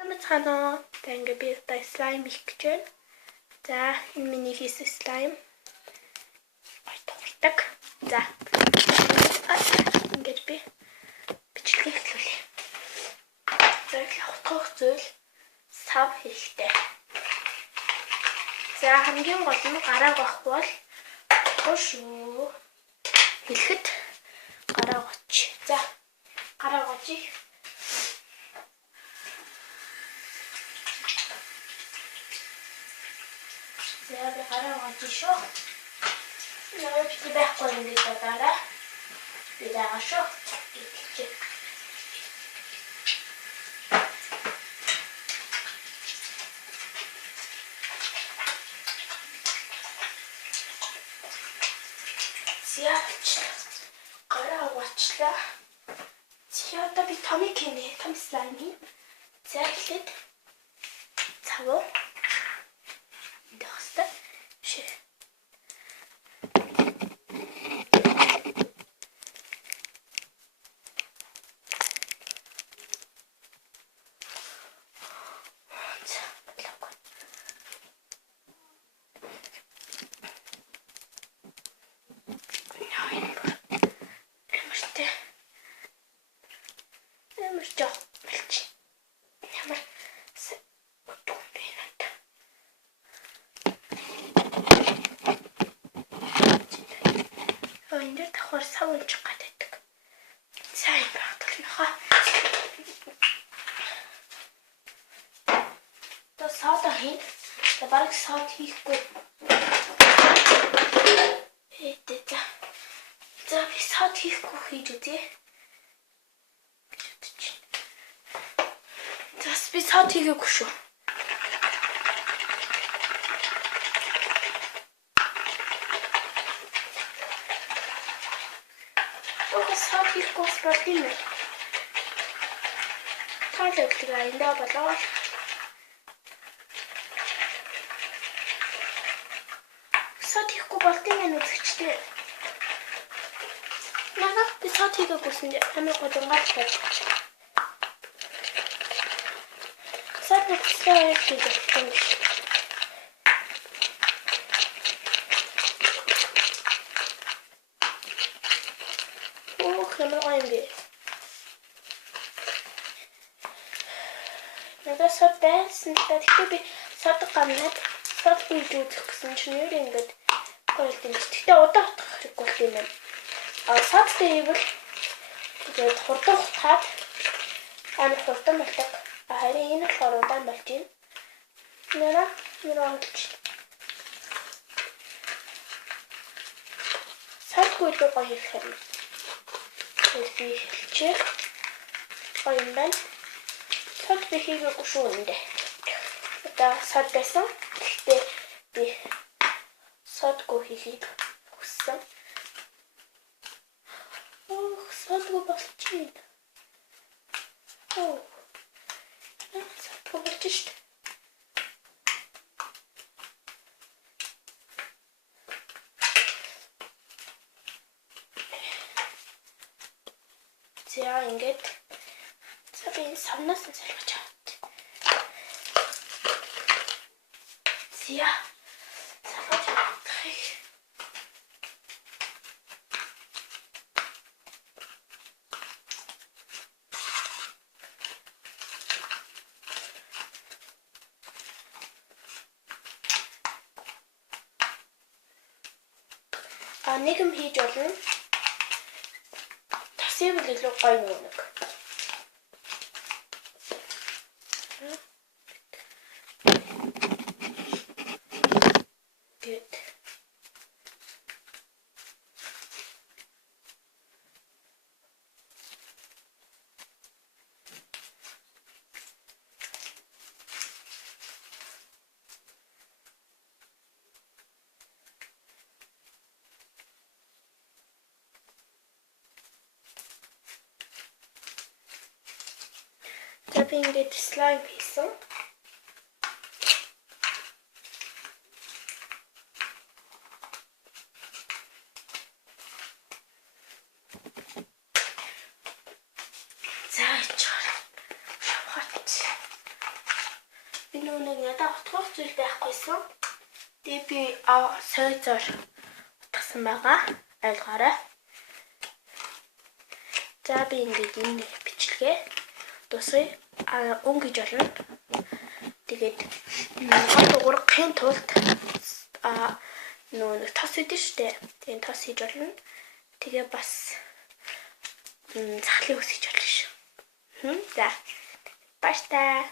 Цаана та ингээ би одоо слайм хийх гэж байна. За энэ миний хийсэн слайм. Ойдохдаг. За. Ингээд би бичлэгийг эхлүүлье. За явах зүйл сав хэрэгтэй. За хамгийн гол нь гараа гоох бол шүү. Хэлэхэд гараа гоч. За гараа гочих. Я би гараа гоч шүү. Яа би байхгүй юм дий дараа. Би дагаа шүү. Гараа гочлаа. За одоо би томик хийнэ. Том слайм хийнэ. За эхлээд цавуу дэхстэй ши. Энд давхар сав унчих гадаг. Сайн багтлахаа. То саада хийн. Та бараг саад хийхгүй. За би саад хийхгүй хийж үзье. За би саад хийгээгүй шүү. Саад хийхгүй бол юм. Таалагдгаа энэ болоо. Саад хийхгүй болтын юм үзэгчтэй. Наа би саад хийгээгүйсэн амиг годонгаар байж. Саад хийхдээ хийдэг. Надад сод байсан. Тэгэхээр би сод гамнаад сод хийж үзэх гэсэн чинь юу ингэж гойлт юм. Гэхдээ удаа утгах хэрэггүй юм байна. Содтэй ивэл тэгээд хурдан утгаад амар хурдан болдог. Харин энэ болохоор удаан болж байна. Нэраа олж. Содгүй гоё хийх юм. Би хэлчих. Гоё юм байна. Сод би хийгээгүй шүү энэ. Одоо сод байсан. Гэхдээ би содгүй хийхийг хүссэн. Содгүй болчихно. Содгүй болчихно. За ингээд би савнаас нь салгаж авт. За салгаж авах. Нэг юм хийж болно. Тасыг илүү гоё нэг. Good. За би ингээд слайм хийсэн. За ичээр. Хат. би нэг надад утгах зүйл байхгүйсэн. Тэгээ би сойзоор утгасан байгаа. Ойлгоорой. За би ингээд энэ бичлэгээ дуусгая. Өн гэж болно. Тэгээд гол уургахын тулд нэг тос өгдөө штэ. Тэгээд тос хийж болно. Тэгээ бас захлын үсгэж болно шүү. За. Бааштай.